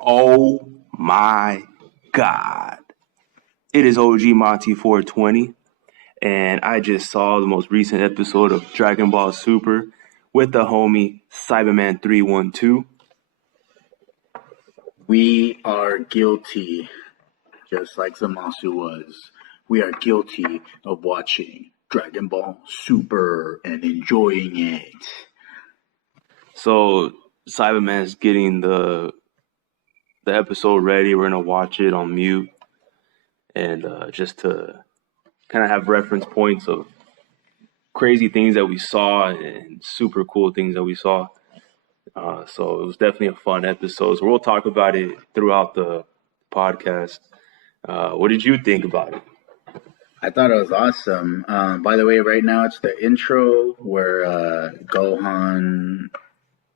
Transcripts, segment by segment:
Oh my God. It is OGMONTE420, and I just saw the most recent episode of Dragon Ball Super with the homie Cyberman312. We are guilty, just like Zamasu was. We are guilty of watching Dragon Ball Super and enjoying it. So Cyberman's getting the episode ready. We're gonna watch it on mute, and just to kind of have reference points of crazy things that we saw and super cool things that we saw. So it was definitely a fun episode. So we'll talk about it throughout the podcast. What did you think about it? I thought it was awesome. By the way, right now it's the intro where Gohan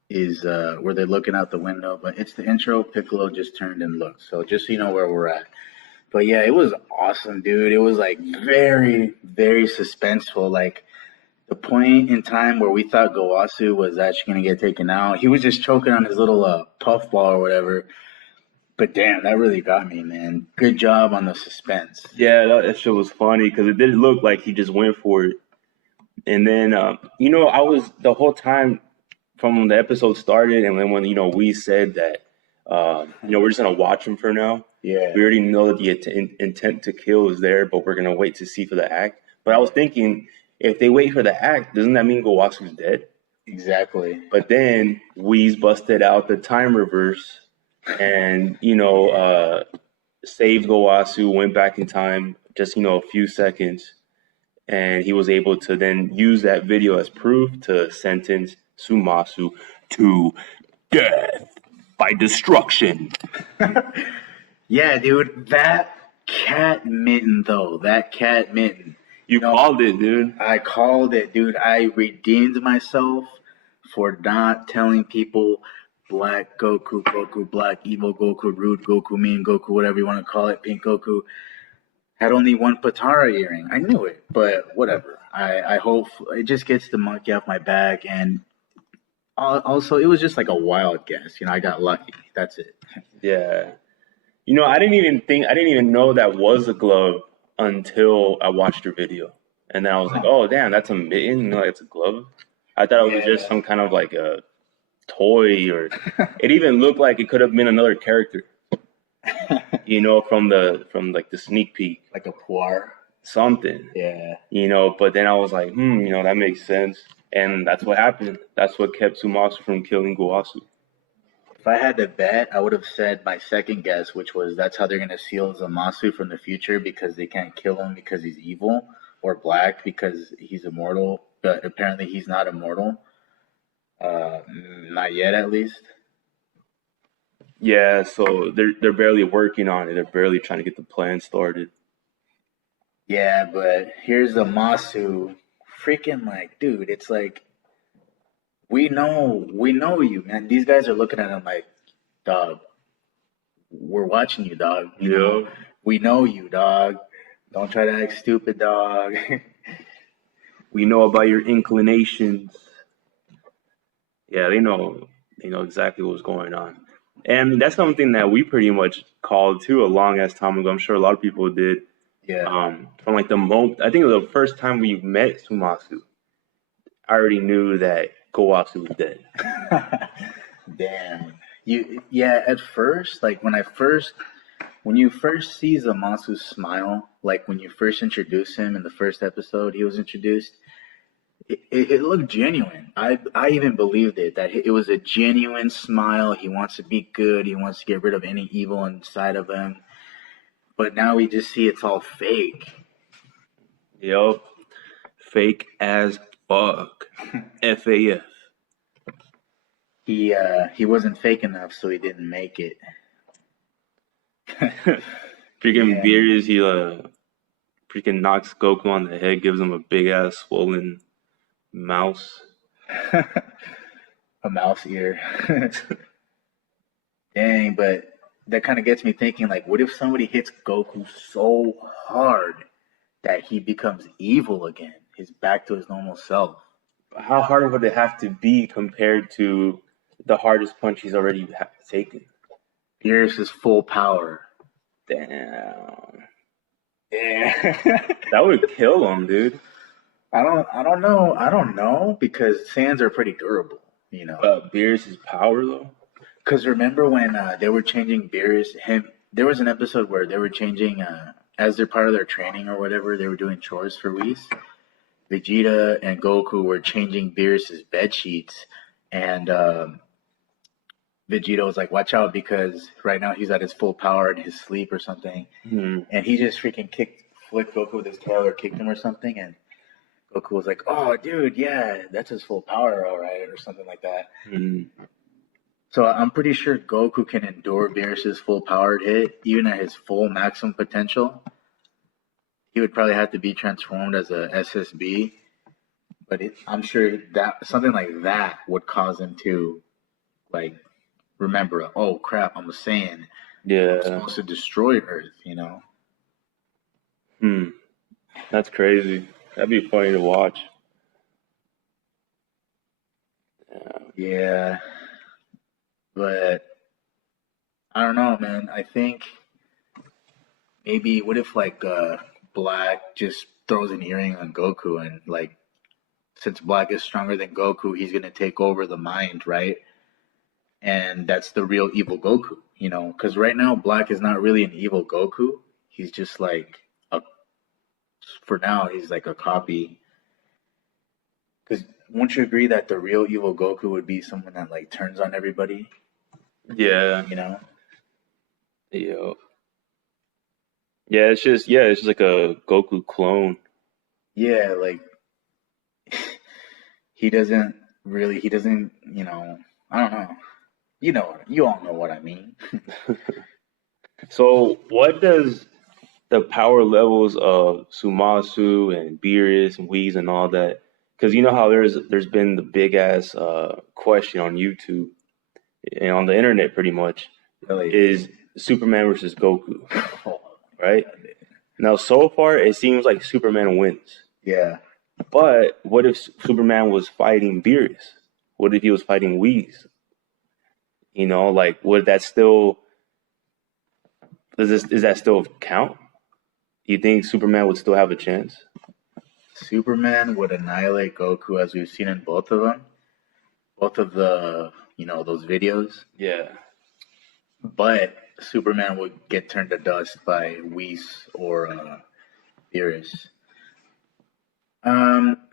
is where they're looking out the window, but it's the intro. Piccolo just turned and looked. So just so you know where we're at. But yeah, it was awesome, dude. It was like very, very suspenseful. Like the point in time where we thought Gowasu was actually gonna get taken out. He was just choking on his little puff ball or whatever. But damn, that really got me, man. Good job on the suspense. Yeah, that shit was funny because it didn't look like he just went for it. And then, I was the whole time from when the episode started, and then when we said that, we're just gonna watch him for now. Yeah. We already know that the intent to kill is there, but we're gonna wait to see for the act. But I was thinking, if they wait for the act, doesn't that mean Gowasu's dead? Exactly. But then Whis busted out the time reverse, and saved Gowasu, went back in time just a few seconds, and he was able to then use that video as proof to sentence Sumasu to death by destruction. Yeah, dude, that cat mitten though, You called it, dude. I called it, dude. I redeemed myself for not telling people Black Goku, Goku Black, Evil Goku, Rude Goku, Mean Goku, whatever you want to call it, Pink Goku, had only one Patara earring. I knew it, but whatever. I hope it just gets the monkey off my back. And also, it was just like a wild guess. I got lucky. That's it. Yeah. I didn't even know that was a glove until I watched your video. And then I was like, oh, damn, that's a mitten? It's a glove? I thought it was just some kind of like a toy, or it even looked like it could have been another character, from the sneak peek, like a poir, something. Yeah. But then I was like, that makes sense, and that's what happened. That's what kept Sumasu from killing Gowasu. If I had to bet, I would have said my second guess, which was that's how they're gonna seal Zamasu from the future, because they can't kill him because he's evil, or Black because he's immortal, but apparently he's not immortal. Not yet, at least. Yeah, so they're barely working on it. They're barely trying to get the plan started. Yeah, but here's Zamasu, freaking like, dude, it's like we know you, man. These guys are looking at him like, dog, we're watching you, dog. We know you, dog. Don't try to act stupid, dog. We know about your inclinations. Yeah, they know exactly what's going on. And that's something that we pretty much called too a long ass time ago. I'm sure a lot of people did. Yeah. From like the moment, I think it was the first time we met Sumasu, I already knew that Gowasu was dead. Damn. At first, like when you first see Zamasu smile, like when you first introduce him in the first episode he was introduced, it looked genuine. I even believed it, that it was a genuine smile. He wants to be good. He wants to get rid of any evil inside of him. But now we just see it's all fake. Yup. Fake as fuck. FAF. He wasn't fake enough, so he didn't make it. Freaking Beerus, he freaking knocks Goku on the head, gives him a big ass swollen mouse. A mouse ear. Dang, but that kind of gets me thinking, like, what if somebody hits Goku so hard that he becomes evil again? He's back to his normal self. How hard would it have to be compared to the hardest punch he's already taken? Beerus' full power. Damn. Yeah. That would kill him, dude. I don't know because sands are pretty durable, you know. But Beerus' power, though? Because remember when they were changing there was an episode where they were changing, as they're part of their training or whatever, they were doing chores for Whis. Vegeta and Goku were changing Beerus' bed sheets, and Vegeta was like, "Watch out, because right now he's at his full power in his sleep or something." And he just freaking flicked Goku with his tail or kicked him or something, and Goku was like, "Oh, dude, yeah, that's his full power, all right," or something like that. So I'm pretty sure Goku can endure Beerus' full powered hit, even at his full maximum potential. He would probably have to be transformed as a SSB, but I'm sure that something like that would cause him to like remember, oh crap, I'm a Saiyan. Yeah. I'm supposed to destroy Earth, you know? That's crazy. That'd be funny to watch. Yeah. But I don't know, man. I think maybe what if like Black just throws an earring on Goku and like since Black is stronger than Goku, he's gonna take over the mind, right? And that's the real evil Goku, you know? Because right now Black is not really an evil Goku. He's just like for now he's like a copy. Because won't you agree that the real evil Goku would be someone that like turns on everybody? Yeah. You know? Yeah, it's just like a Goku clone. Yeah, like he doesn't, you know, I don't know. You all know what I mean. So what does the power levels of Sumasu and Beerus and Whis and all that? Because you know how there's been the big ass question on YouTube and on the internet pretty much Really. is Superman versus Goku, Oh, right? Now so far it seems like Superman wins. yeah. But what if Superman was fighting Beerus? What if he was fighting Whis? You know, like would that still does that still count? Do you think Superman would still have a chance? Superman would annihilate Goku as we've seen in both of them. Both of the, those videos. Yeah. But Superman would get turned to dust by Whis or Beerus.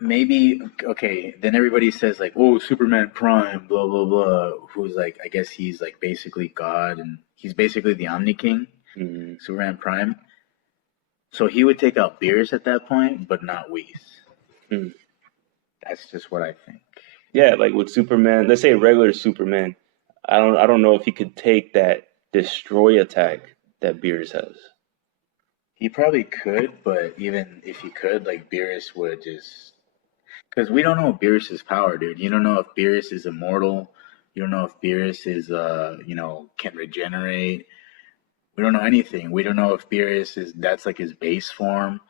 Maybe okay. Then everybody says like, "Oh, Superman Prime, blah blah blah." Who's like, I guess he's like basically God, and he's basically the Omni King. Superman Prime. So he would take out Beerus at that point, but not Whis. That's just what I think. Yeah, like with Superman, let's say regular Superman, I don't know if he could take that destroy attack that Beerus has. He probably could, but even if he could, like Beerus would just because we don't know Beerus's power, dude. You don't know if Beerus is immortal. You don't know if Beerus is can regenerate. We don't know anything. We don't know if Beerus that's like his base form.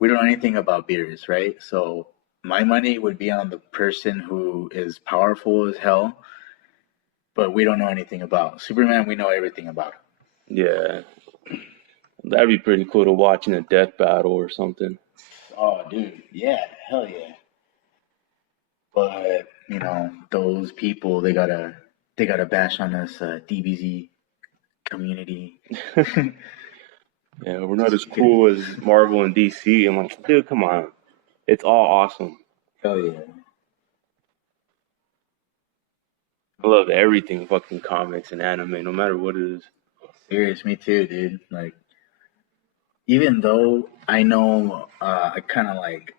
We don't know anything about Beerus, right? So my money would be on the person who is powerful as hell, but we don't know anything about. Superman, we know everything about him. Yeah. That'd be pretty cool to watch in a death battle or something. Oh, dude. Yeah, hell yeah. But, those people, they gotta bash on us, DBZ community. Yeah, we're not as cool as Marvel and DC. I'm like, dude, come on. It's all awesome. Hell yeah. I love everything fucking comics and anime, no matter what it is. Serious, me too, dude. Like, even though I know I kind of like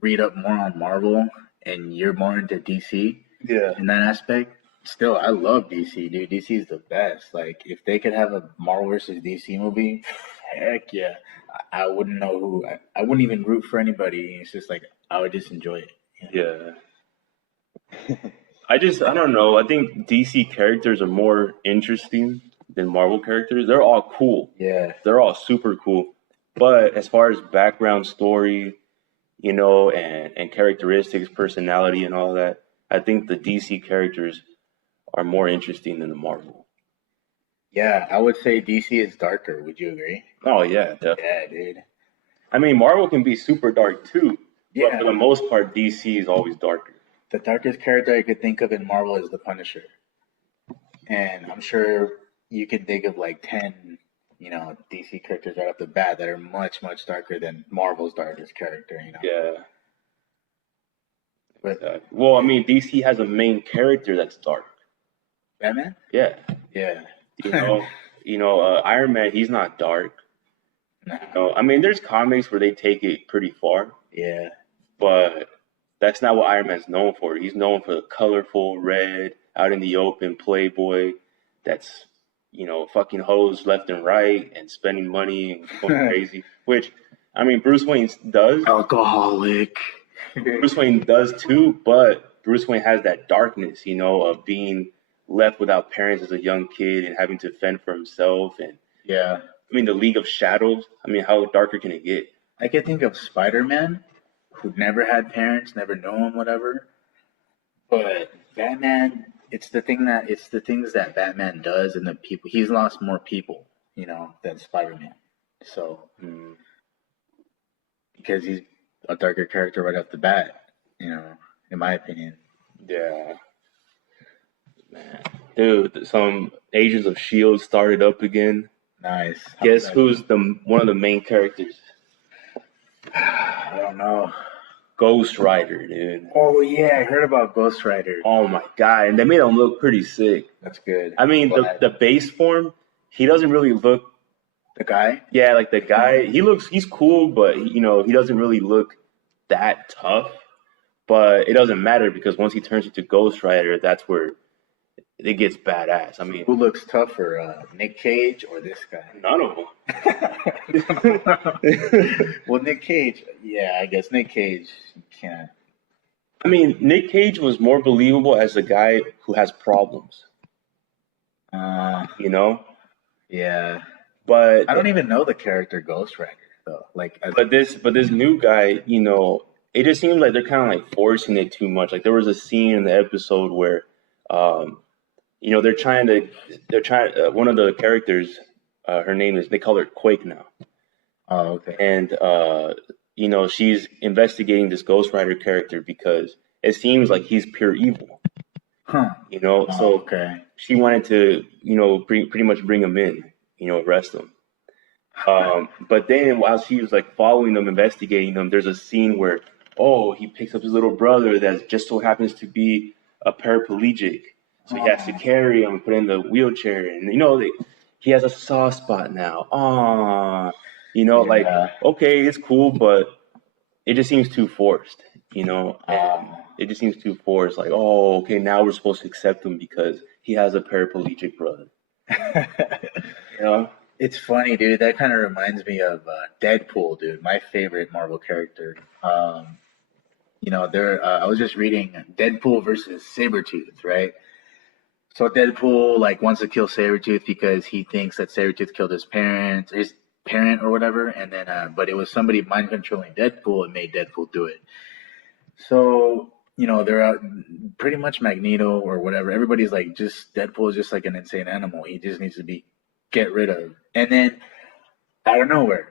read up more on Marvel and you're more into DC in that aspect, still, I love DC, dude. DC is the best. Like, if they could have a Marvel versus DC movie, heck yeah. I wouldn't know who. I wouldn't even root for anybody. It's just like, I would just enjoy it. Yeah. I don't know. I think DC characters are more interesting than Marvel characters. They're all cool. Yeah. They're all super cool. But as far as background story, and characteristics, personality, and all that, I think the DC characters are more interesting than the Marvel. Yeah, I would say DC is darker. Would you agree? Oh yeah, definitely. Yeah, dude. I mean, Marvel can be super dark too, but for Yeah, the most part, DC is always darker. the darkest character I could think of in Marvel is the Punisher, and I'm sure you could think of like 10, DC characters right off the bat that are much, much darker than Marvel's darkest character. Yeah, But exactly. Well, I mean, DC has a main character that's dark. Batman? Yeah, Yeah. you know, Iron Man, he's not dark. Nah. I mean, there's comics where they take it pretty far, Yeah. but that's not what Iron Man's known for. He's known for the colorful red, out in the open playboy that's, fucking hoes left and right and spending money and going crazy. Which, I mean, Bruce Wayne does. Alcoholic. Bruce Wayne does too, but Bruce Wayne has that darkness, of being left without parents as a young kid and having to fend for himself. And Yeah. I mean, the League of Shadows. I mean, how darker can it get? I could think of Spider-Man, who never had parents, never knew him, whatever. But Batman, it's the things that Batman does and the people he's lost more people, than Spider-Man. So because he's a darker character right off the bat, in my opinion. Yeah, man, dude. Some Agents of Shield started up again. Nice. Guess who's one of the main characters? I don't know. Ghost Rider, dude. Oh yeah, I heard about Ghost Rider. Oh my god, and they made him look pretty sick. That's good. I mean, the base form, he doesn't really look. The guy? Yeah, like the guy, he's cool, but he doesn't really look that tough. But it doesn't matter because once he turns into Ghost Rider, that's where it gets badass. I mean, who looks tougher, Nick Cage or this guy? none of them. Well, Nick Cage, yeah, I guess Nick Cage can't. I mean, Nick Cage was more believable as a guy who has problems. Yeah. But I don't even know the character Ghost Rider though. but this new guy, it just seems like they're kind of like forcing it too much. Like there was a scene in the episode where, they're trying one of the characters, her name is, they call her Quake now. Oh, okay. And she's investigating this Ghost Rider character because it seems like he's pure evil. Huh. So okay. she wanted to, pretty much bring him in, arrest him. But then while she was like following them, investigating them, there's a scene where, he picks up his little brother that just so happens to be a paraplegic. So he has to carry him and put him in the wheelchair. And, he has a soft spot now. Okay, it's cool, but it just seems too forced, it just seems too forced. Like, okay, now we're supposed to accept him because he has a paraplegic brother. It's funny, dude. That kind of reminds me of Deadpool, dude. My favorite Marvel character. I was just reading Deadpool versus Sabretooth, right? So Deadpool wants to kill Sabretooth because he thinks that Sabretooth killed his parent or whatever, and then but it was somebody mind controlling Deadpool and made Deadpool do it. So they're out, pretty much Magneto or whatever. Everybody's like, just Deadpool is just like an insane animal. He just needs to be get rid of. And then out of nowhere,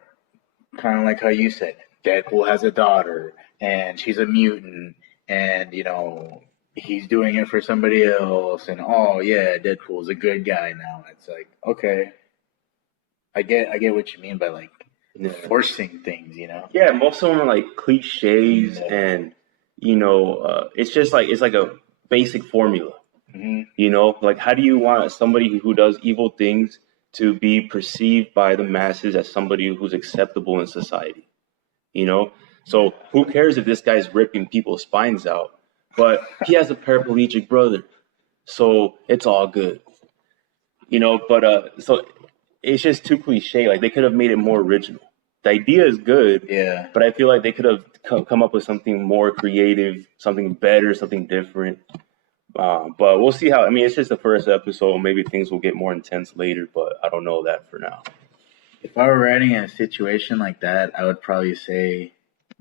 kind of like how you said, Deadpool has a daughter and she's a mutant, and he's doing it for somebody else, and Deadpool's a good guy now. It's like, okay, I get what you mean by forcing things, Yeah, most of them are like cliches, and it's just it's like a basic formula. Like how do you want somebody who does evil things to be perceived by the masses as somebody who's acceptable in society? So who cares if this guy's ripping people's spines out, but he has a paraplegic brother, so it's all good. But so it's just too cliche. Like they could have made it more original. The idea is good, Yeah. but I feel like they could have come up with something more creative, something better, something different. But we'll see how. I mean, it's just the first episode. Maybe things will get more intense later, but I don't know that for now. If I were writing a situation like that, I would probably say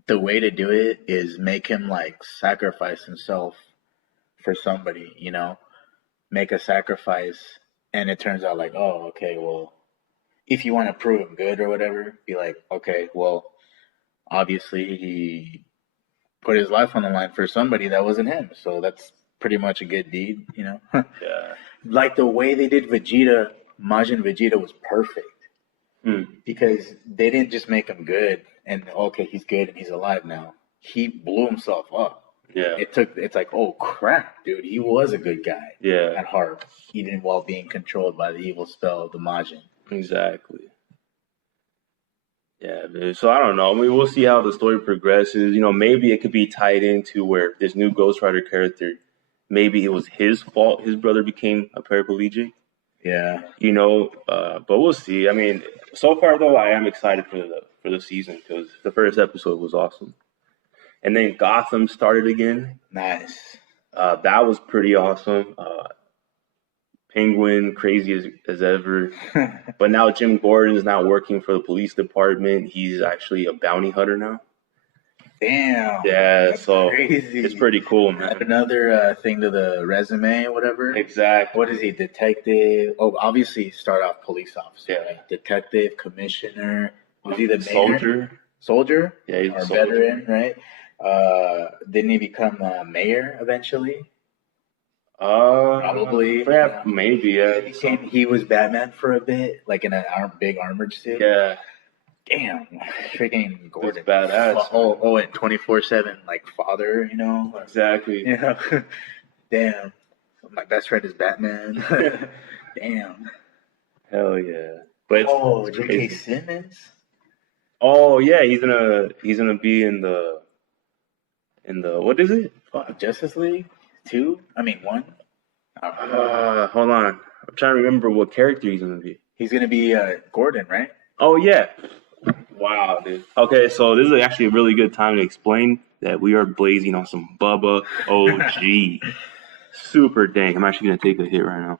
the way to do it is make him sacrifice himself for somebody, make a sacrifice And it turns out like, oh, okay, well, if you want to prove him good or whatever, be like, okay, well, obviously he put his life on the line for somebody that wasn't him. So that's pretty much a good deed, you know? Yeah. Like the way they did Vegeta, Majin Vegeta was perfect because they didn't just make him good and okay, he's good and he's alive now. He blew himself up. Yeah. It's like, oh crap, dude, he was a good guy Yeah. at heart, even while being controlled by the evil spell of the Majin. Exactly. Yeah, dude. So I don't know. I mean, we'll see how the story progresses. You know, maybe it could be tied into where this new Ghost Rider character, maybe it was his fault his brother became a paraplegic. Yeah. You know, but we'll see. I mean, so far though, I am excited for the season because the first episode was awesome, and then Gotham started again. Nice. That was pretty awesome. Penguin, crazy as ever. But now Jim Gordon is not working for the police department. He's actually a bounty hunter now. Damn. Yeah, That's so crazy. it's pretty cool, man. Add another thing to the resume, whatever. Exactly. What is he? Detective? Oh, obviously, start off police officer. Yeah. Right? Detective, commissioner. Was he the mayor? Soldier? Soldier? Yeah, he's or a soldier. veteran, right? Didn't he become mayor eventually? Probably. Yeah, maybe, yeah. He was Batman for a bit, like in a big armored suit. Yeah. Damn, freaking Gordon. That's badass. Oh, and 24/7, like father, you know? Exactly. Yeah. Damn. My best friend is Batman. Damn. Hell yeah. But it's J.K. crazy. Simmons? Oh yeah, he's gonna be in the what is it? Justice League 2? I mean 1? Hold on. I'm trying to remember what character he's gonna be. He's gonna be Gordon, right? Oh yeah. Wow, dude. Okay, so this is actually a really good time to explain that we are blazing on some Bubba OG. Super dank. I'm actually gonna take a hit right now.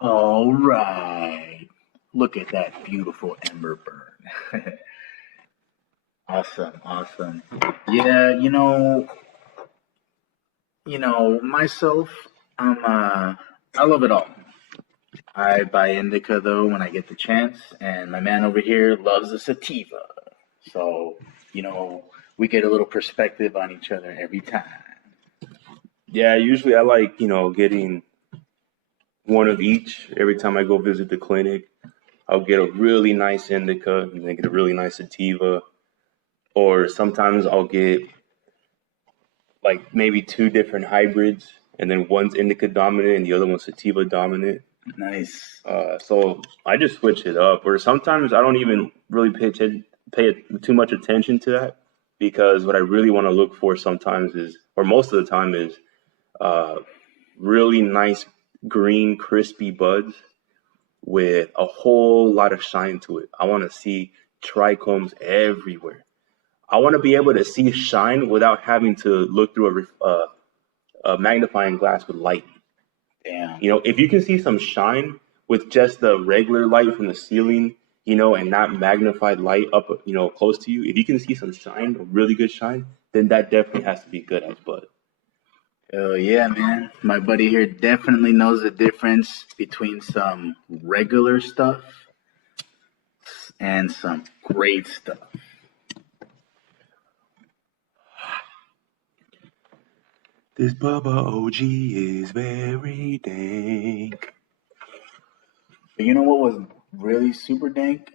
All right. Look at that beautiful ember burn. Awesome. Yeah, myself, I love it all. I buy indica though when I get the chance, and my man over here loves a sativa. So, we get a little perspective on each other every time. Yeah, usually I like, getting one of each every time I go visit the clinic. I'll get a really nice indica and then get a really nice sativa. Or sometimes I'll get like maybe 2 different hybrids and then one's indica dominant and the other one's sativa dominant. Nice. So I just switch it up. Or sometimes I don't even really pay too much attention to that because what I really want to look for sometimes is, or most of the time is, really nice green crispy buds with a whole lot of shine to it. I want to see trichomes everywhere. I want to be able to see shine without having to look through a magnifying glass with light. Damn. If you can see some shine with just the regular light from the ceiling, and not magnified light up, close to you, if you can see some shine, a really good shine, then that definitely has to be good as bud. Oh yeah, man. My buddy here definitely knows the difference between some regular stuff and some great stuff. This Bubba OG is very dank. But you know what was really super dank?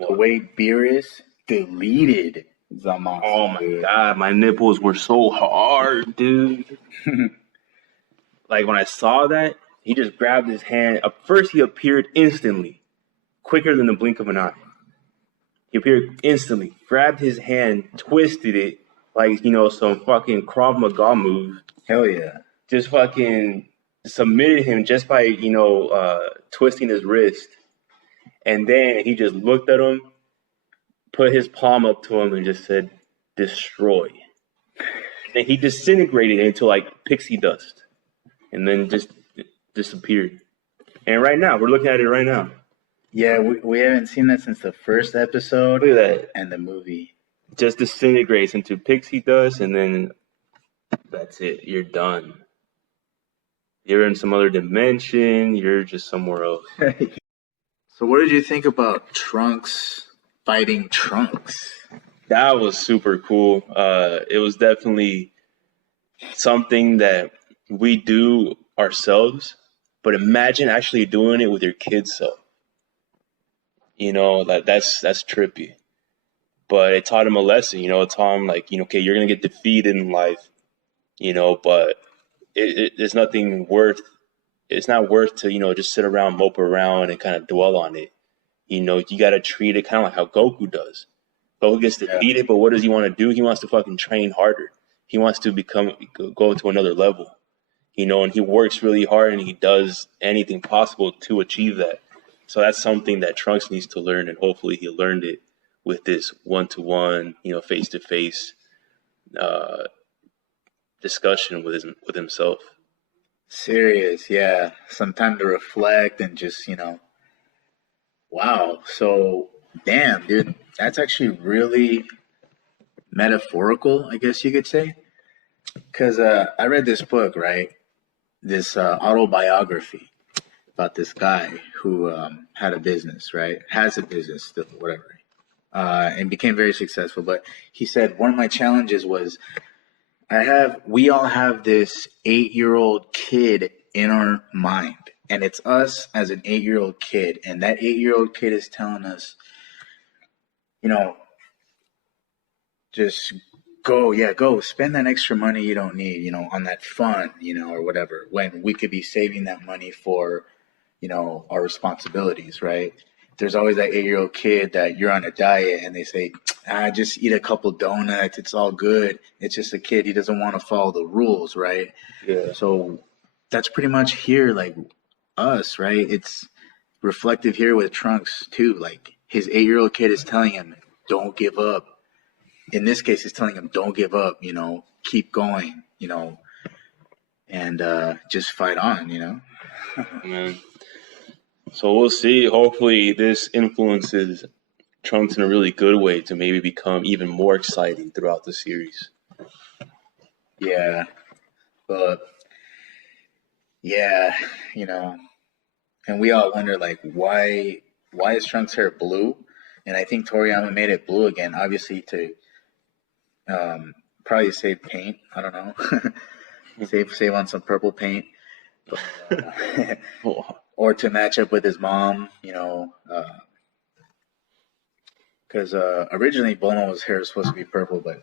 The way Beerus deleted Zamasu. Oh my god, my nipples were so hard, dude. Like when I saw that, he just grabbed his hand. First, he appeared instantly, quicker than the blink of an eye. He appeared instantly, grabbed his hand, twisted it like, some fucking Krav Maga move. Hell yeah. Just fucking submitted him just by, twisting his wrist. And then he just looked at him, put his palm up to him, and just said, destroy. And he disintegrated into like pixie dust. And then just disappeared. And right now, we're looking at it right now. Yeah, we haven't seen that since the first episode. Look at that. And the movie. Just disintegrates into pixie dust, and then that's it. You're done. You're in some other dimension. You're just somewhere else. So what did you think about Trunks fighting Trunks? That was super cool. It was definitely something that we do ourselves, but imagine actually doing it with your kid's self. That's trippy. But it taught him a lesson. It taught him like, okay, you're gonna get defeated in life, but it's nothing worth. It's not worth to just sit around, mope around, and kind of dwell on it. You got to treat it kind of like how Goku does. Goku gets defeated, but what does he want to do? He wants to fucking train harder. He wants to go to another level, and he works really hard and he does anything possible to achieve that. So that's something that Trunks needs to learn, and hopefully he learned it with this one-to-one, face-to-face discussion with himself. Serious, yeah. Some time to reflect and just, wow. So, damn, dude, that's actually really metaphorical, I guess you could say. Because I read this book, right? This autobiography about this guy who had a business, right? Has a business, still, whatever. And became very successful. But he said, one of my challenges was we all have this 8-year-old kid in our mind. And it's us as an 8-year-old kid. And that 8-year-old kid is telling us, just go spend that extra money you don't need, on that fun, or whatever, when we could be saving that money for, our responsibilities, right? There's always that 8-year-old kid that you're on a diet and they say, just eat a couple donuts. It's all good. It's just a kid. He doesn't want to follow the rules, right? Yeah. So that's pretty much here, like us, right? It's reflective here with Trunks too. Like his 8-year-old kid is telling him, don't give up. In this case, he's telling him, don't give up, keep going, and just fight on, Man. So we'll see. Hopefully this influences Trunks in a really good way to maybe become even more exciting throughout the series. Yeah. But, yeah, and we all wonder, like, why is Trunks' hair blue? And I think Toriyama made it blue again, obviously to probably save paint. I don't know. save on some purple paint. But, or to match up with his mom, because originally Bono's hair was supposed to be purple, but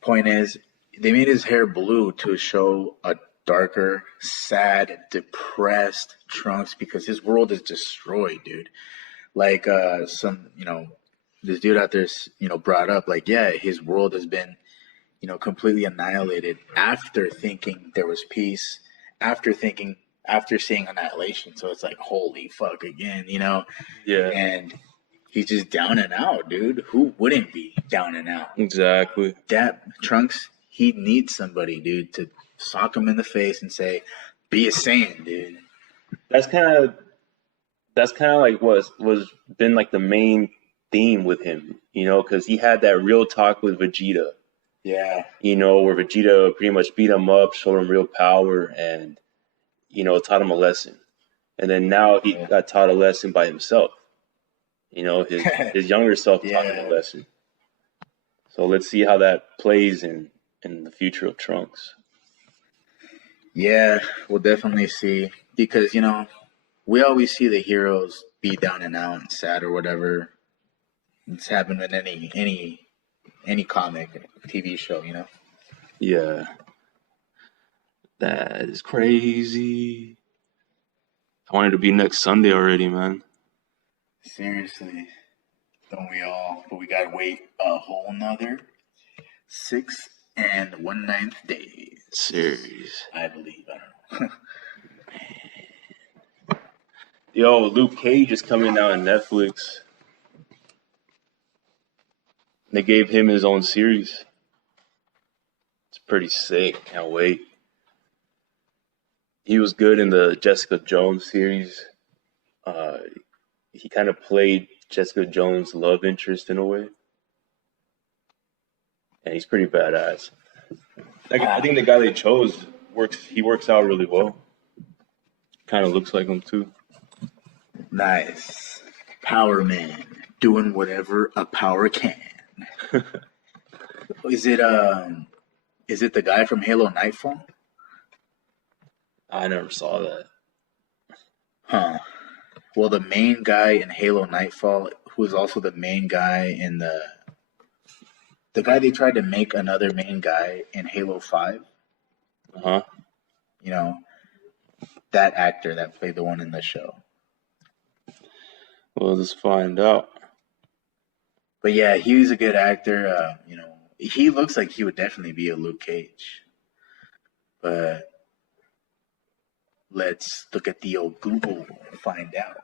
point is, they made his hair blue to show a darker, sad, depressed Trunks because his world is destroyed, dude. Like this dude out there, brought up, like, yeah, his world has been, completely annihilated after thinking there was peace, after seeing annihilation. So it's like, holy fuck again, Yeah. And he's just down and out, dude. Who wouldn't be down and out? Exactly. That Trunks, he needs somebody, dude, to sock him in the face and say, be a Saiyan, dude. That's kind of like was been like the main theme with him, because he had that real talk with Vegeta. Yeah. Where Vegeta pretty much beat him up, showed him real power, and taught him a lesson. And then now he got taught a lesson by himself. His younger self taught him a lesson. So let's see how that plays in the future of Trunks. Yeah, we'll definitely see. Because, we always see the heroes be down and out and sad or whatever. It's happened in any comic, TV show, Yeah. That is crazy. I wanted to be next Sunday already, man. Seriously. Don't we all? But we gotta wait a whole nother 6 1/9 days. Serious. I believe. I don't know. Yo, Luke Cage is coming out on Netflix. They gave him his own series. It's pretty sick. Can't wait. He was good in the Jessica Jones series. He kind of played Jessica Jones' love interest in a way. And he's pretty badass. I think the guy they chose works out really well. Kind of looks like him too. Nice. Power man. Doing whatever a power can. Is it the guy from Halo Nightfall? I never saw that. Huh. Well, the main guy in Halo Nightfall, who is also the main guy in the guy they tried to make another main guy in Halo 5, Uh-huh. you know, that actor that played the one in the show. Well, let's find out. But yeah, he was a good actor. He looks like he would definitely be a Luke Cage. But let's look at the old Google and find out.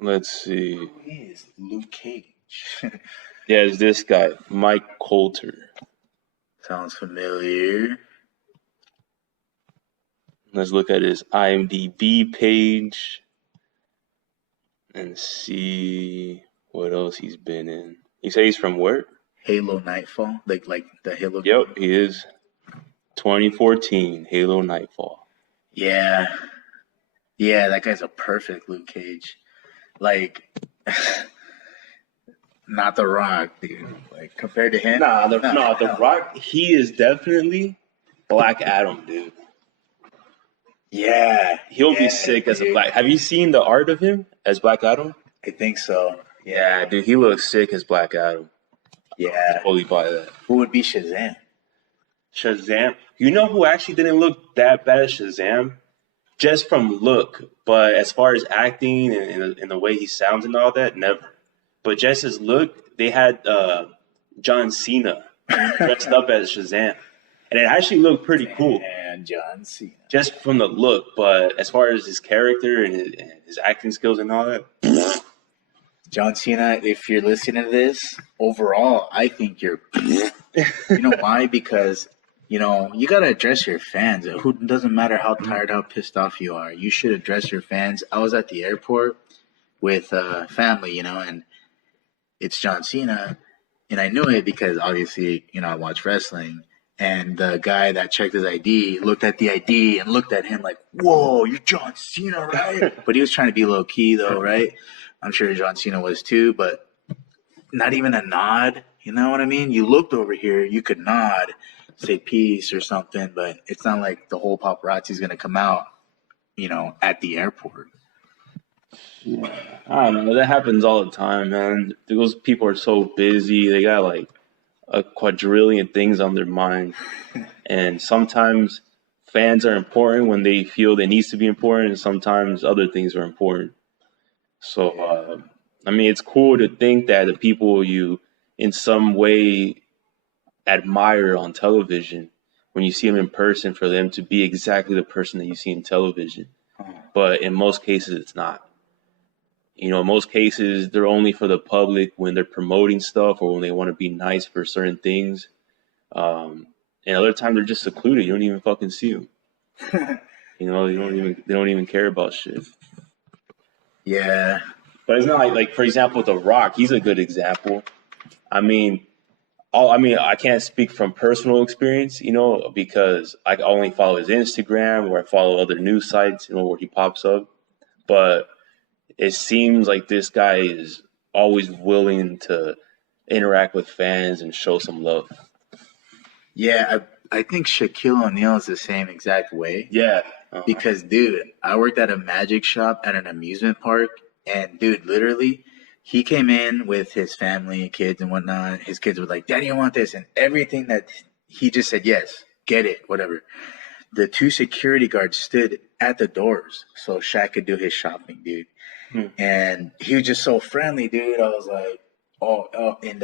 Let's see. Who is Luke Cage? Yeah, it's this guy, Mike Coulter. Sounds familiar. Let's look at his IMDb page and see what else he's been in. You say he's from where? Halo Nightfall, like the Halo. Yep, he is. 2014 Halo Nightfall. Yeah, that guy's a perfect Luke Cage. Like, not The Rock, dude. Like compared to him, The Rock. He is definitely Black Adam, dude. Yeah, He'll be sick as a Black. Have you seen the art of him as Black Adam? I think so. Yeah, dude, he looks sick as Black Adam. Yeah, Totally buy that. who would be Shazam? Shazam. You know who actually didn't look that bad as Shazam? Just from look, but as far as acting and the way he sounds and all that, never. But just his look, they had John Cena dressed up as Shazam, and it actually looked pretty cool. And John Cena. Just from the look, but as far as his character and his acting skills and all that, John Cena, if you're listening to this, overall, I think you're. You know why? Because, you got to address your fans. Who doesn't matter how tired, how pissed off you are. You should address your fans. I was at the airport with family, and it's John Cena. And I knew it because, obviously, I watch wrestling. And the guy that checked his ID looked at the ID and looked at him like, whoa, you're John Cena, right? But he was trying to be low-key, though, right? I'm sure John Cena was too, but not even a nod. You know what I mean? You looked over here, you could nod, say peace or something, but it's not like the whole paparazzi's going to come out, at the airport. yeah, I don't know. That happens all the time, man. Those people are so busy. They got like a quadrillion things on their mind. And sometimes fans are important when they feel they needs to be important, and sometimes other things are important. So, it's cool to think that the people you in some way admire on television, when you see them in person, for them to be exactly the person that you see in television. But in most cases, it's not. In most cases, they're only for the public when they're promoting stuff or when they want to be nice for certain things. And other times they're just secluded. You don't even fucking see them. They don't even care about shit. Yeah. But it's not like for example, The Rock, he's a good example. I can't speak from personal experience, because I only follow his Instagram or I follow other news sites, where he pops up. But it seems like this guy is always willing to interact with fans and show some love. Yeah, I think Shaquille O'Neal is the same exact way. Yeah. Because, dude, I worked at a magic shop at an amusement park, and, dude, literally, he came in with his family, kids and whatnot. His kids were like, Daddy, I want this. And everything that he just said, yes, get it, whatever. The 2 security guards stood at the doors so Shaq could do his shopping, dude. And he was just so friendly, dude. I was like, oh, and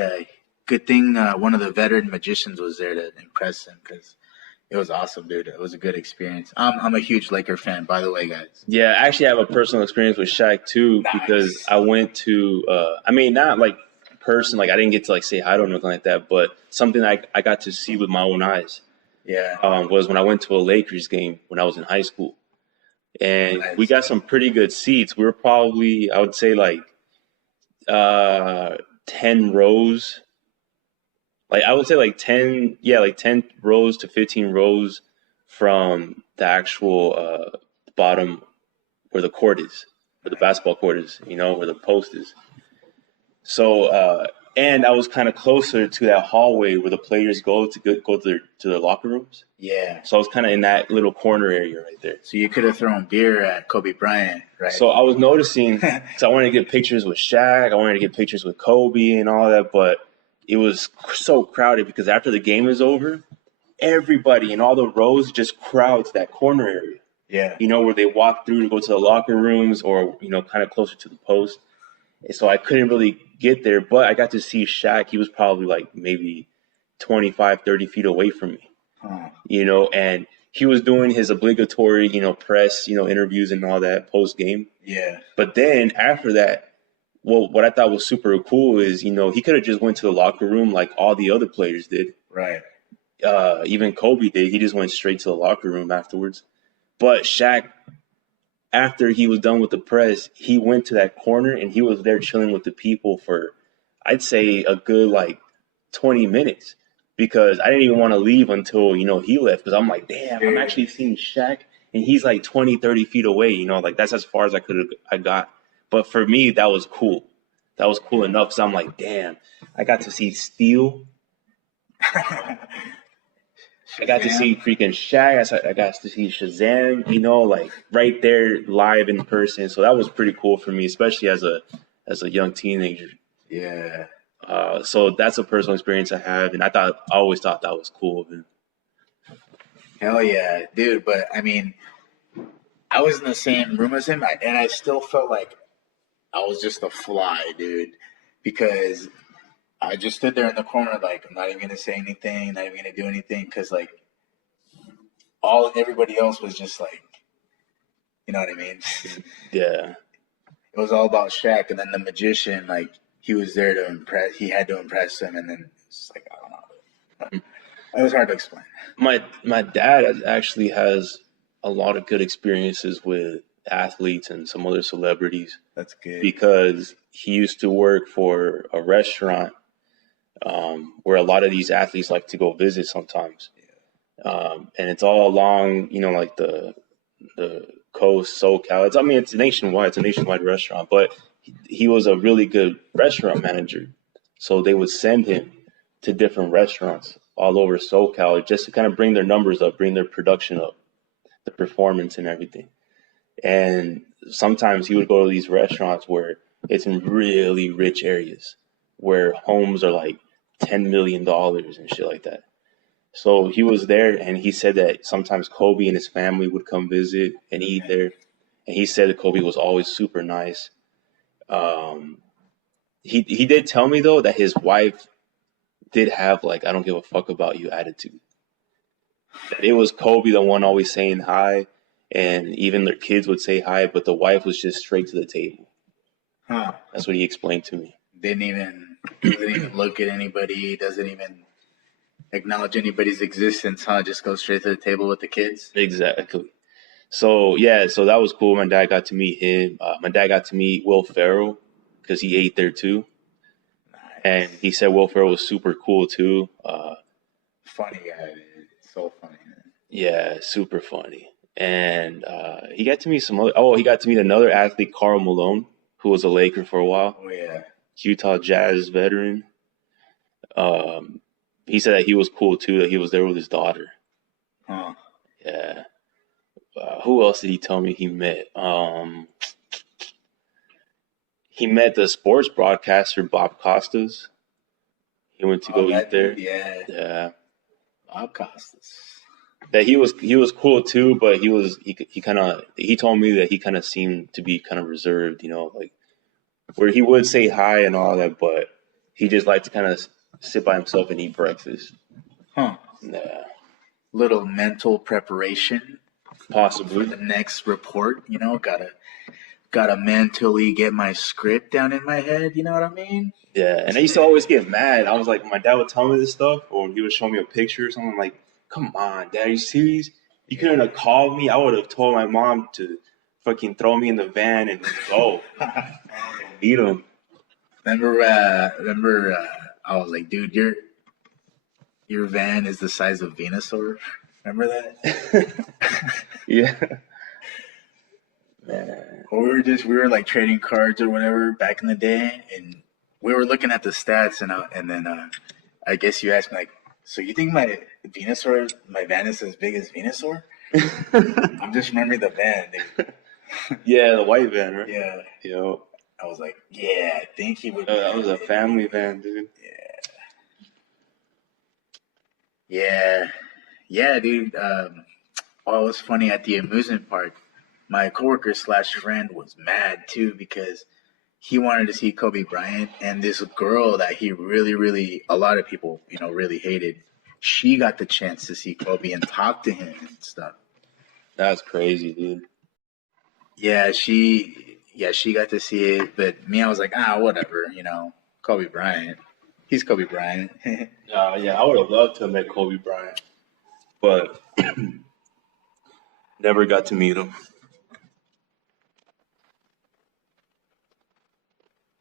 good thing one of the veteran magicians was there to impress him because it was awesome, dude. It was a good experience. I'm a huge Laker fan, by the way, guys. Yeah, I actually have a personal experience with Shaq too, because I went to, not like person, like I didn't get to like say hi to him or anything like that, but something I got to see with my own eyes. Yeah. Was when I went to a Lakers game when I was in high school, and we got some pretty good seats. We were probably, I would say, like 10 rows. Like I would say like 10 rows to 15 rows from the actual bottom where the court is, where the basketball court is, where the post is. So, and I was kind of closer to that hallway where the players go to their locker rooms. Yeah. So I was kind of in that little corner area right there. So you could have thrown beer at Kobe Bryant, right? So I was noticing, so I wanted to get pictures with Shaq, I wanted to get pictures with Kobe and all that, but it was so crowded because after the game is over, everybody in all the rows just crowds that corner area. Yeah. Where they walk through to go to the locker rooms or, kind of closer to the post. And so I couldn't really get there, but I got to see Shaq. He was probably like maybe 25, 30 feet away from me, and he was doing his obligatory, press, interviews and all that post game. Yeah. But then after that, well, what I thought was super cool is, he could have just went to the locker room like all the other players did. Right. Even Kobe did. He just went straight to the locker room afterwards. But Shaq, after he was done with the press, he went to that corner and he was there chilling with the people for, I'd say, a good like 20 minutes because I didn't even want to leave until, he left because I'm like, damn, I'm actually seeing Shaq and he's like 20, 30 feet away, like that's as far as I got. But for me, that was cool. That was cool enough because I'm like, damn, I got to see Steel. I got to see freaking Shaq. I got to see Shazam, like right there live in person. So that was pretty cool for me, especially as a young teenager. Yeah. So that's a personal experience I have, and I always thought that was cool of him. Hell yeah, dude. But I mean, I was in the same room as him, and I still felt like I was just a fly, dude, because I just stood there in the corner, like, I'm not even going to say anything, not even going to do anything, because, like, everybody else was just, like, you know what I mean? Yeah. It was all about Shaq, and then the magician, like, he was there to impress, he had to impress him, and then it's like, I don't know. It was hard to explain. My dad actually has a lot of good experiences with athletes and some other celebrities. That's good. Because he used to work for a restaurant where a lot of these athletes like to go visit sometimes. And it's all along, like the coast, SoCal. It's nationwide. It's a nationwide restaurant, but he was a really good restaurant manager. So they would send him to different restaurants all over SoCal just to kind of bring their numbers up, bring their production up, the performance and everything. And sometimes he would go to these restaurants where it's in really rich areas where homes are like $10 million and shit like that. So he was there and he said that sometimes Kobe and his family would come visit and eat there. And he said that Kobe was always super nice. He did tell me, though, that his wife did have like, I don't give a fuck about you attitude. That it was Kobe, the one always saying hi. And even their kids would say hi, but the wife was just straight to the table. Huh. That's what he explained to me. Doesn't even look at anybody, doesn't even acknowledge anybody's existence, huh? Just go straight to the table with the kids. Exactly. So, yeah, so that was cool. My dad got to meet him. My dad got to meet Will Ferrell because he ate there too. Nice. And he said Will Ferrell was super cool too. Funny guy, dude. So funny, man. Yeah, super funny. And he got to meet he got to meet another athlete, Karl Malone, who was a Laker for a while. Oh, yeah. Utah Jazz veteran. He said that he was cool too, that he was there with his daughter. Huh. Yeah. Who else did he tell me he met? He met the sports broadcaster, Bob Costas. He went to go eat there. Yeah. Yeah. Bob Costas. That he was cool too, but he told me that he kind of seemed to be kind of reserved, like where he would say hi and all that, but he just liked to kind of sit by himself and eat breakfast. Huh. Yeah. Little mental preparation. Possibly. For the next report, gotta mentally get my script down in my head, you know what I mean? Yeah, and I used to always get mad. I was like, my dad would tell me this stuff, or he would show me a picture or something. I'm like, come on, Dad, are you serious? You couldn't have called me. I would have told my mom to fucking throw me in the van and let's go. Meet him. Remember, I was like, dude, your van is the size of Venusaur. Remember that? Yeah. Man. Or we were like trading cards or whatever back in the day, and we were looking at the stats, and then I guess you asked me like, so you think my van is as big as Venusaur? I'm just remembering the van, dude. Yeah, the white van, right? Yeah. Yo. I was like, yeah, I think he would. That was a family van, dude. Yeah, dude. Oh, it was funny at the amusement park. My coworker slash friend was mad too because he wanted to see Kobe Bryant, and this girl that he really, a lot of people, really hated. She got the chance to see Kobe and talk to him and stuff. That's crazy, dude. Yeah, she got to see it, but me, I was like, whatever, Kobe Bryant. He's Kobe Bryant. Yeah, I would have loved to have met Kobe Bryant, but never got to meet him.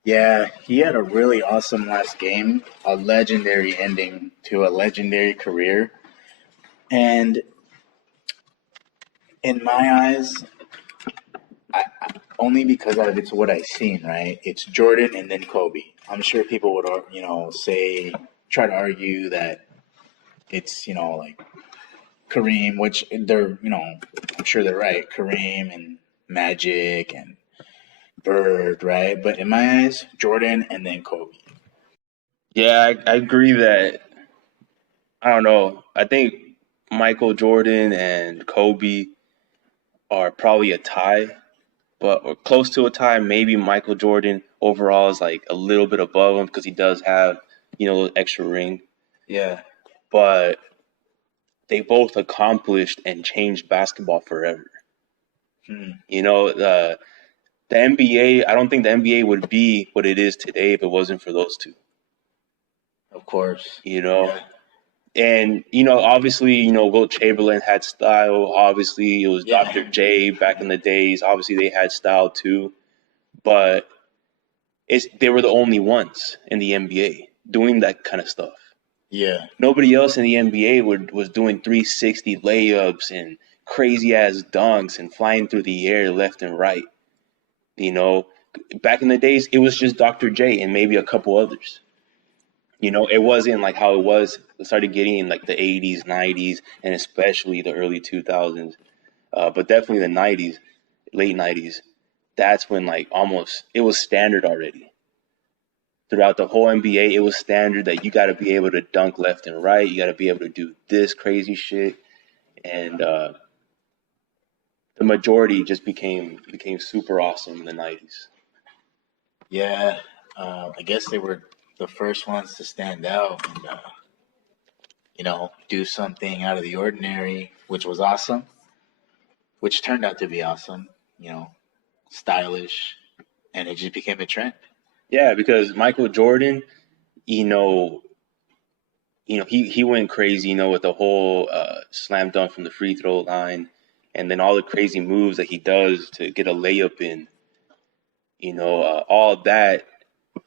Yeah, he had a really awesome last game, a legendary ending to a legendary career. And in my eyes, only because of it's what I've seen, right? It's Jordan and then Kobe. I'm sure people would, try to argue that it's, like Kareem, which they're, I'm sure they're right. Kareem and Magic and Bird, right? But in my eyes, Jordan and then Kobe. Yeah, I agree that, I don't know, I think Michael Jordan and Kobe are probably a tie, or close to a tie. Maybe Michael Jordan overall is like a little bit above him because he does have, extra ring. Yeah. But they both accomplished and changed basketball forever. The NBA, I don't think the NBA would be what it is today if it wasn't for those two. Of course. Yeah. And, obviously, Wilt Chamberlain had style. Obviously, it was Dr. J back in the days. Obviously, they had style too. But they were the only ones in the NBA doing that kind of stuff. Yeah. Nobody else in the NBA was doing 360 layups and crazy-ass dunks and flying through the air left and right. Back in the days, it was just Dr. J and maybe a couple others. It wasn't like how it was. It started getting in like the 80s, 90s, and especially the early 2000s. But definitely the 90s, late 90s. That's when like almost it was standard already. Throughout the whole NBA, it was standard that you got to be able to dunk left and right. You got to be able to do this crazy shit. And the majority just became super awesome in the 90s. Yeah, I guess they were the first ones to stand out and, do something out of the ordinary, which was awesome, which turned out to be awesome, stylish, and it just became a trend. Yeah, because Michael Jordan, he went crazy, with the whole slam dunk from the free throw line, and then all the crazy moves that he does to get a layup in. All that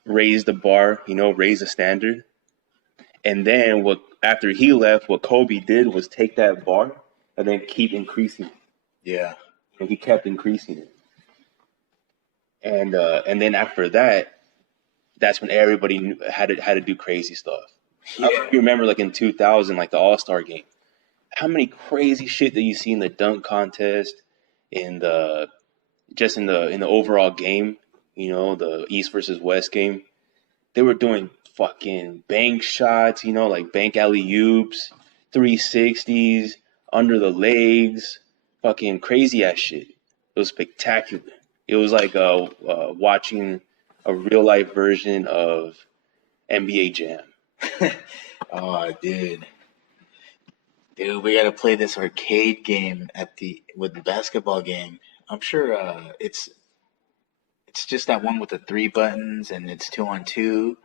raised the bar, raised the standard. And then after he left, what Kobe did was take that bar and then keep increasing it. Yeah. And he kept increasing it. And then after that, that's when everybody had to do crazy stuff. Yeah. I remember like in 2000, like the All-Star game. How many crazy shit that you see in the dunk contest, in the overall game, the East versus West game. They were doing fucking bank shots, like bank alley-oops, 360s, under the legs, fucking crazy ass shit. It was spectacular. It was like watching a real life version of NBA Jam. Oh, dude, we gotta play this arcade game with the basketball game. I'm sure it's just that one with the 3 buttons and it's 2-on-2.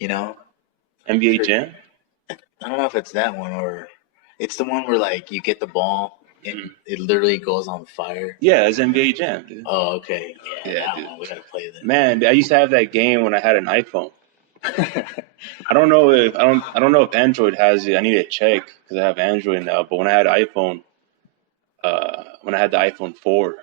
NBA Jam. I don't know if it's that one or it's the one where like you get the ball and it literally goes on fire. Yeah, it's NBA Jam, dude. Oh, okay. Yeah, dude. One. We gotta play that. Man, I used to have that game when I had an iPhone. I don't know if Android has it. I need to check because I have Android now. But when I had iPhone, when I had the iPhone 4,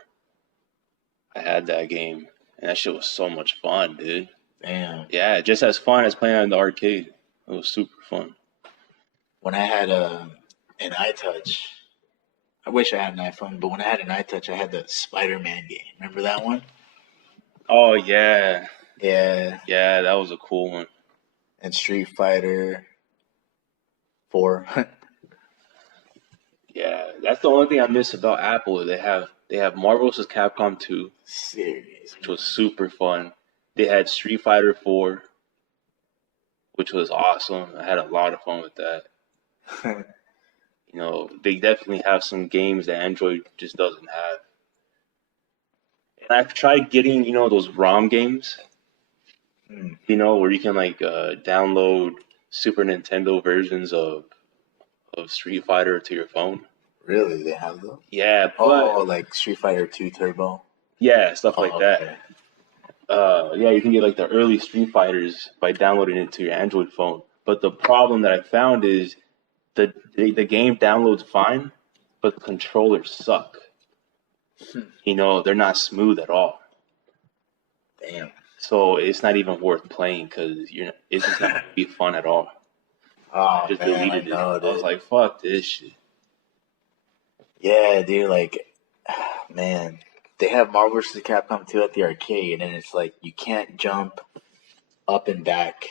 I had that game, and that shit was so much fun, dude. Damn. Yeah, just as fun as playing in the arcade. It was super fun. When I had an iTouch, I wish I had an iPhone, but when I had an iTouch, I had the Spider-Man game. Remember that one? Oh yeah, Yeah. yeah, that was a cool one. And Street Fighter 4. Yeah, that's the only thing I miss about Apple. They have Marvel vs. Capcom 2, Serious. which was super fun. They had Street Fighter 4, which was awesome. I had a lot of fun with that. You know, they definitely have some games that Android just doesn't have. And I've tried getting, you know, those ROM games, you know, where you can like download Super Nintendo versions of Street Fighter to your phone. Really? They have them? Yeah, but like Street Fighter 2 Turbo? yeah, stuff like Okay. that. Yeah, you can get like the early Street Fighters by downloading it to your Android phone. But the problem that I found is the game downloads fine, but the controllers suck. You know, they're not smooth at all. Damn. So it's not even worth playing because it's just not gonna be fun at all. Oh, I just man, deleted it. know, I was dude. like, fuck this shit. Yeah, dude, like, man, they have Marvel vs. Capcom 2 at the arcade, and it's like you can't jump up and back,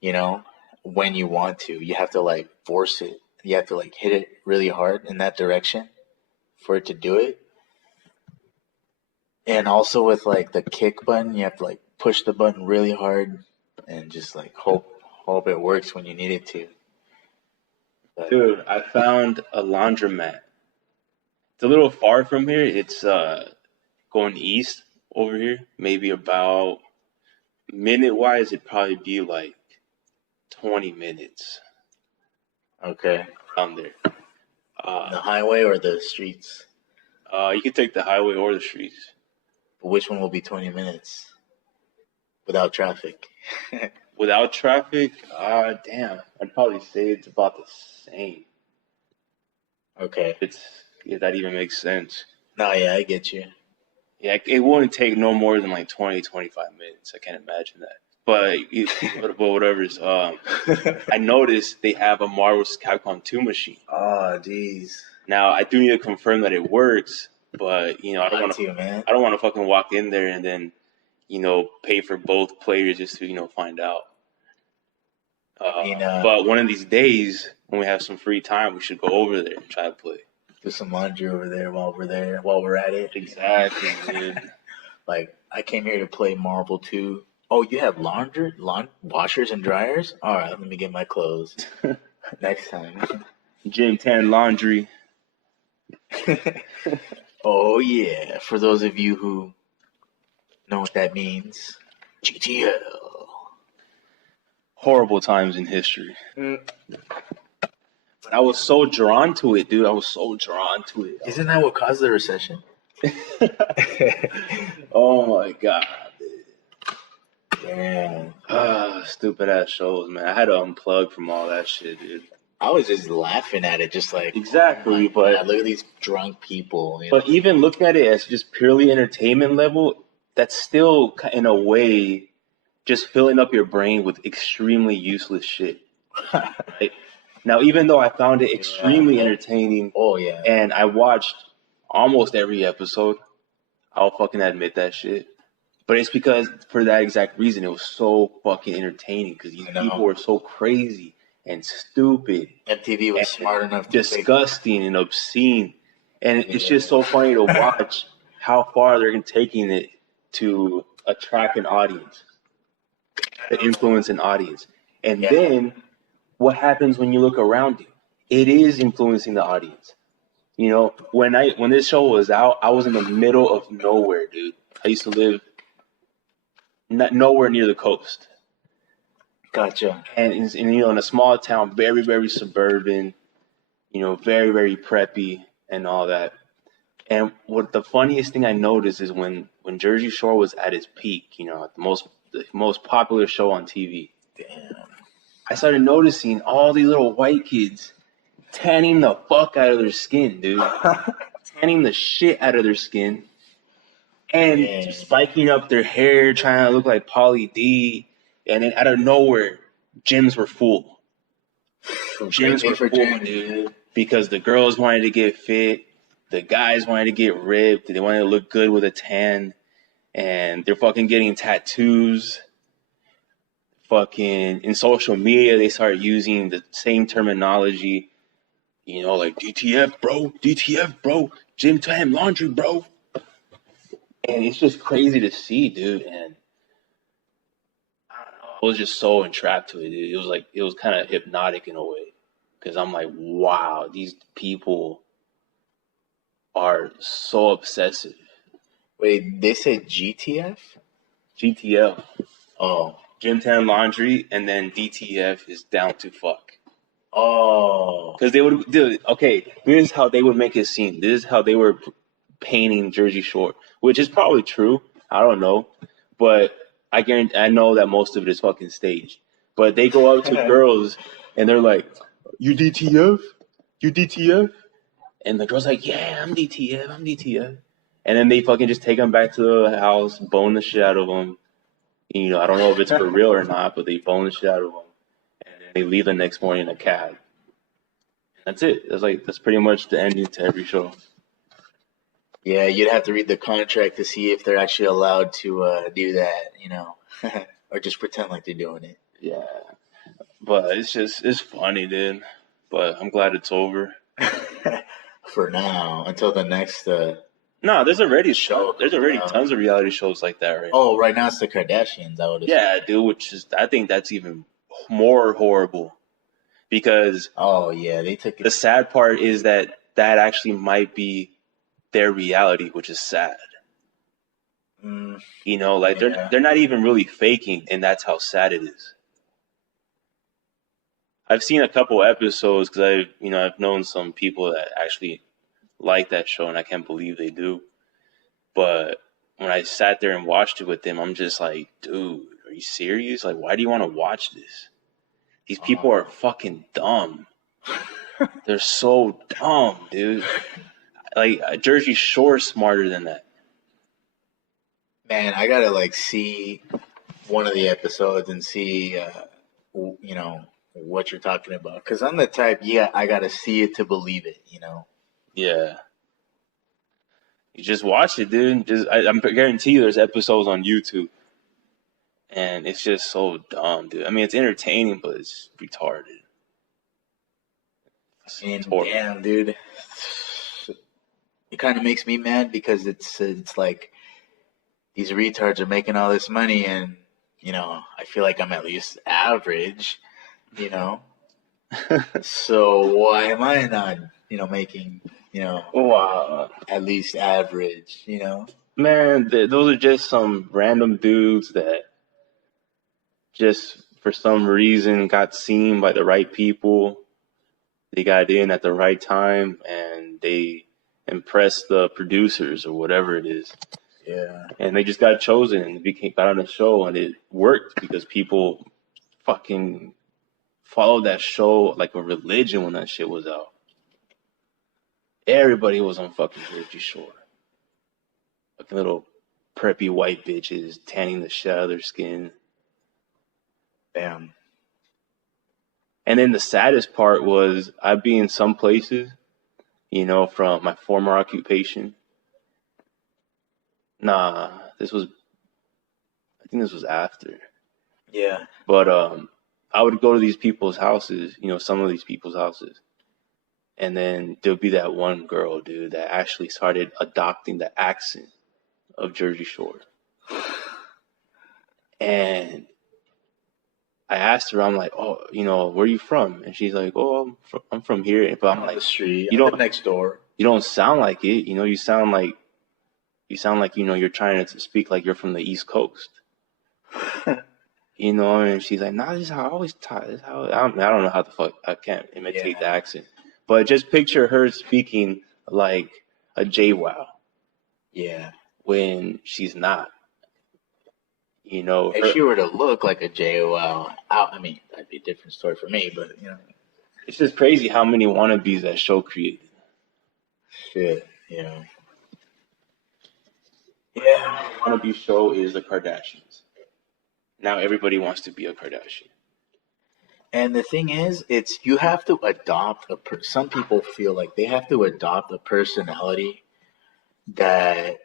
you know, when you want to. You have to, like, force it. You have to, like, hit it really hard in that direction for it to do it. And also with, like, the kick button, you have to, like, push the button really hard and just, like, hope it works when you need it to. But, Dude, I found a laundromat. It's a little far from here. It's going east over here. Maybe about minute wise, it'd probably be like 20 minutes okay. around there. The highway or the streets? You can take the highway or the streets. But which one will be 20 minutes without traffic? Without traffic, damn, I'd probably say it's about the same. Okay. If that even makes sense. No, yeah, I get you. Yeah, it wouldn't take no more than like 20, 25 minutes. I can't imagine that. But whatever. I noticed they have a Marvel vs. Capcom 2 machine. Oh, jeez. Now I do need to confirm that it works, but you know I don't want to fucking walk in there and then pay for both players just to find out. But one of these days when we have some free time, we should go over there and try to play. Do some laundry over there while we're at it. Exactly, dude. Like, I came here to play Marvel 2. Oh, you have washers and dryers? All right, let me get my clothes next time. Gym tan laundry. Oh, yeah. For those of you who know what that means, GTL. Horrible times in history. But I was so drawn to it, dude. I was so drawn to it. Isn't that what caused the recession? Oh, my God. Damn. Stupid ass shows, man. I had to unplug from all that shit, dude. I was just laughing at it, just like exactly. Oh but God, look at these drunk people. But even looking at it as just purely entertainment level, that's still in a way just filling up your brain with extremely useless shit. Right? Now, even though I found it extremely entertaining, and I watched almost every episode, I'll fucking admit that shit. But it's because for that exact reason, it was so fucking entertaining because these people were so crazy and stupid. MTV was smart enough to disgusting and obscene. And it's just so funny to watch how far they're taking it to attract an audience, to influence an audience. And then what happens when you look around you? It is influencing the audience. You know, when this show was out, I was in the middle of nowhere, dude. I used to live nowhere near the coast. Gotcha. And in a small town, very, very suburban, very, very preppy and all that. And what the funniest thing I noticed is when Jersey Shore was at its peak, the most popular show on TV. Damn. I started noticing all these little white kids tanning the fuck out of their skin, dude. Tanning the shit out of their skin. and spiking up their hair, trying to look like Pauly D. And then out of nowhere, gyms were full. Gyms were full, dude. Because the girls wanted to get fit, the guys wanted to get ripped, they wanted to look good with a tan, and they're fucking getting tattoos. Fucking in social media, they start using the same terminology, you know, like DTF, bro, gym time laundry, bro. And it's just crazy to see, dude. And I don't know, I was just so entrapped to it, dude. It was kind of hypnotic in a way. Because I'm like, wow, these people are so obsessive. Wait, they said GTF? GTL. Oh. Gym Tan Laundry, and then DTF is down to fuck. Oh. Because they would do, okay, this is how they would make it seem. This is how they were painting Jersey Shore, which is probably true. I don't know. But I know that most of it is fucking staged. But they go up to girls, and they're like, you DTF? You DTF? And the girl's like, yeah, I'm DTF. And then they fucking just take them back to the house, bone the shit out of them. You know, I don't know if it's for real or not, but they bone the shit out of them. And then they leave the next morning in a cab. And that's it. That's pretty much the ending to every show. Yeah, you'd have to read the contract to see if they're actually allowed to do that, you know, or just pretend like they're doing it. Yeah. But it's funny, dude. But I'm glad it's over. For now, until the next No, there's already tons of reality shows like that right now. Oh, right now it's the Kardashians, I would assume. Yeah, dude, I think that's even more horrible. Because oh yeah, they took it. The sad part is that actually might be their reality, which is sad. You know, like they're not even really faking, and that's how sad it is. I've seen a couple episodes because I've known some people that actually like that show, and I can't believe they do. But when I sat there and watched it with them, I'm just like, dude, are you serious? Like, why do you want to watch this? These people are fucking dumb. They're so dumb, dude. Like, Jersey Shore's smarter than that. Man, I gotta like see one of the episodes and see, you know, what you're talking about. Because I'm the type, I gotta see it to believe it, you know? Yeah. You just watch it, dude. I guarantee you there's episodes on YouTube. And it's just so dumb, dude. I mean, it's entertaining, but it's retarded. And damn, dude. It kind of makes me mad because it's like these retards are making all this money and, you know, I feel like I'm at least average, you know? So why am I not, you know, making, you know, at least average, you know? Man, those are just some random dudes that just for some reason got seen by the right people. They got in at the right time and they impressed the producers or whatever it is. Yeah. And they just got chosen and got on the show, and it worked because people fucking followed that show like a religion when that shit was out. Everybody was on fucking Jersey Shore. Fucking little preppy white bitches tanning the shit out of their skin. Bam. And then the saddest part was I'd be in some places, you know, from my former occupation. I think this was after. Yeah. But I would go to these people's houses, you know, some of these people's houses. And then there'll be that one girl, dude, that actually started adopting the accent of Jersey Shore. And I asked her, I'm like, oh, you know, where are you from? And she's like, oh, I'm from here. But I'm like, the street. You don't next door. You don't sound like it. You know, you sound like, you know, you're trying to speak like you're from the East Coast. You know, and she's like, nah, this is how I always talk. This is how I don't know how the fuck I can't imitate the accent. But just picture her speaking like a JWoww. Yeah. When she's not. You know, if she were to look like a JWoww, I mean, that'd be a different story for me, but, you know. It's just crazy how many wannabes that show created. Shit, you know. Yeah. Wannabe show is the Kardashians. Now everybody wants to be a Kardashian. And the thing is, it's you have to adopt some people feel like they have to adopt a personality that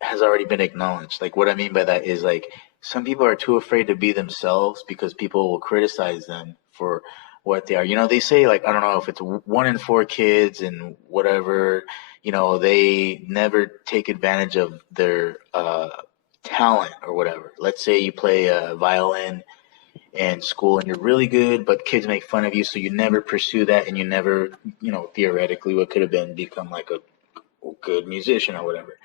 has already been acknowledged. Like what I mean by that is like some people are too afraid to be themselves because people will criticize them for what they are. You know, they say like I don't know if it's 1 in 4 kids and whatever. You know, they never take advantage of their talent or whatever. Let's say you play violin in school and you're really good, but kids make fun of you, so you never pursue that, and you never, theoretically, what could have been become like a good musician or whatever.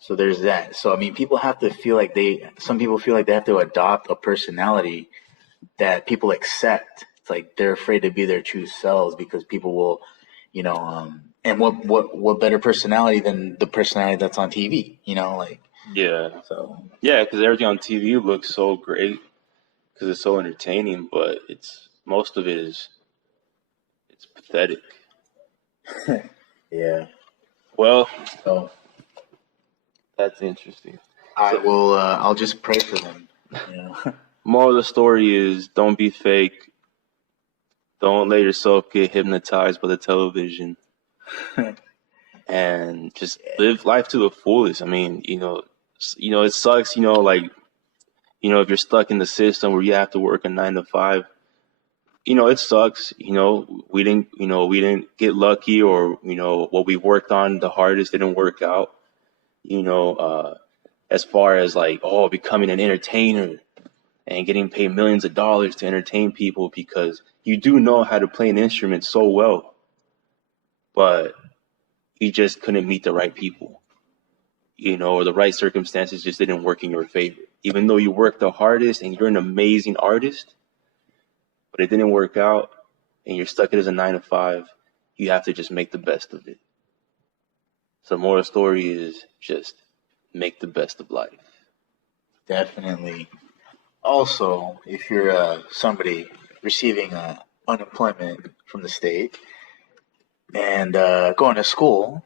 So there's that. So I mean, some people feel like they have to adopt a personality that people accept. It's like they're afraid to be their true selves because people will, and what better personality than the personality that's on TV? Yeah. So Yeah, because everything on TV looks so great because it's so entertaining, but most of it's pathetic. yeah. Well, So that's interesting. I'll just pray for them. Moral of the story is don't be fake. Don't let yourself get hypnotized by the television. And just live life to the fullest. I mean, it sucks, if you're stuck in the system where you have to work a 9 to 5, it sucks. We didn't get lucky, or what we worked on the hardest didn't work out. As far as like becoming an entertainer and getting paid millions of dollars to entertain people because you do know how to play an instrument so well, but you just couldn't meet the right people, or the right circumstances just didn't work in your favor. Even though you worked the hardest and you're an amazing artist, but it didn't work out and you're stuck as a 9 to 5, you have to just make the best of it. So the moral story is just make the best of life. Definitely. Also, if you're somebody receiving unemployment from the state and going to school,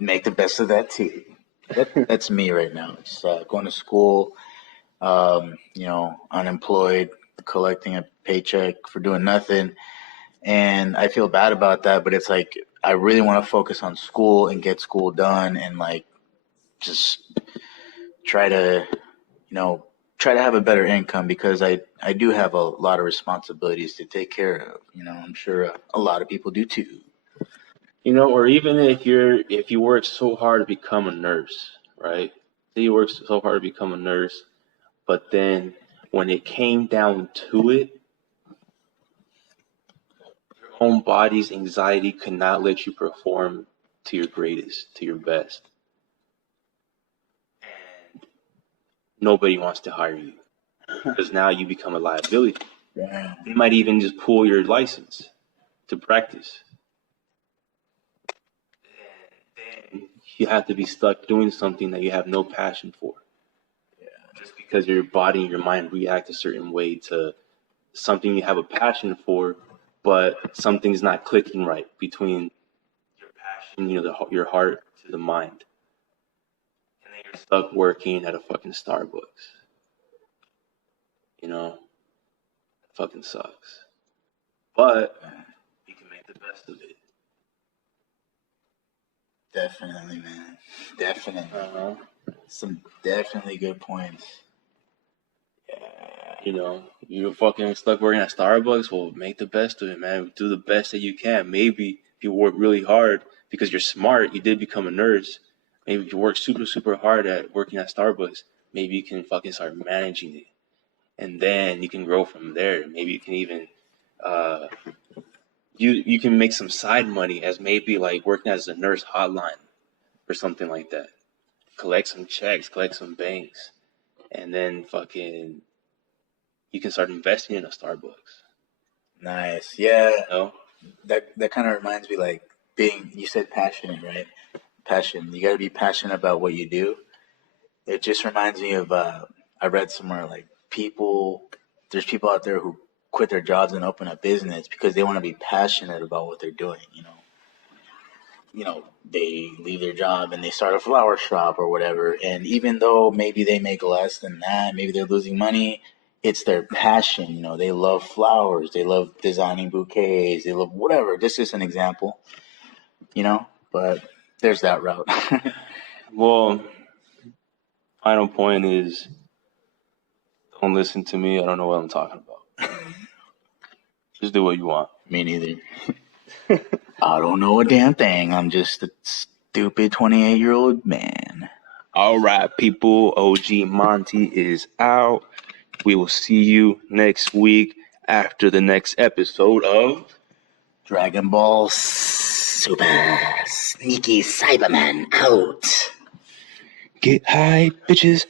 make the best of that too. That's me right now. Just going to school, unemployed, collecting a paycheck for doing nothing. And I feel bad about that, but it's like I really want to focus on school and get school done and like just try to, have a better income because I do have a lot of responsibilities to take care of. I'm sure a lot of people do too. Or even if you work so hard to become a nurse, right? Say you work so hard to become a nurse, but then when it came down to it, your own body's anxiety could not let you perform to your greatest, to your best. And nobody wants to hire you because now you become a liability. Yeah. They might even just pull your license to practice. And then you have to be stuck doing something that you have no passion for. Yeah. Just because your body and your mind react a certain way to something you have a passion for, but something's not clicking right between your passion, your heart to the mind. And then you're stuck working at a fucking Starbucks. It fucking sucks. But you can make the best of it. Definitely, man. Definitely. Uh-huh. Some definitely good points. Yeah. You're fucking stuck working at Starbucks. Well, make the best of it, man. Do the best that you can. Maybe if you work really hard because you're smart, you did become a nurse. Maybe if you work super, super hard at working at Starbucks, maybe you can fucking start managing it. And then you can grow from there. Maybe you can even, you can make some side money as maybe like working as a nurse hotline or something like that. Collect some checks, collect some banks, and then fucking you can start investing in a Starbucks. Nice. Yeah. No? That kind of reminds me like you said passionate, right? Passion. You got to be passionate about what you do. It just reminds me of I read somewhere like there's people out there who quit their jobs and open a business because they want to be passionate about what they're doing. they leave their job and they start a flower shop or whatever. And even though maybe they make less than that, maybe they're losing money, it's their passion. They love flowers. They love designing bouquets. They love whatever. This is an example, but there's that route. Well, final point is, don't listen to me. I don't know what I'm talking about. Just do what you want. Me neither. I don't know a damn thing. I'm just a stupid 28-year-old man. All right, people. OG Monty is out. We will see you next week after the next episode of Dragon Ball Super Sneaky Cyberman out. Get High, bitches.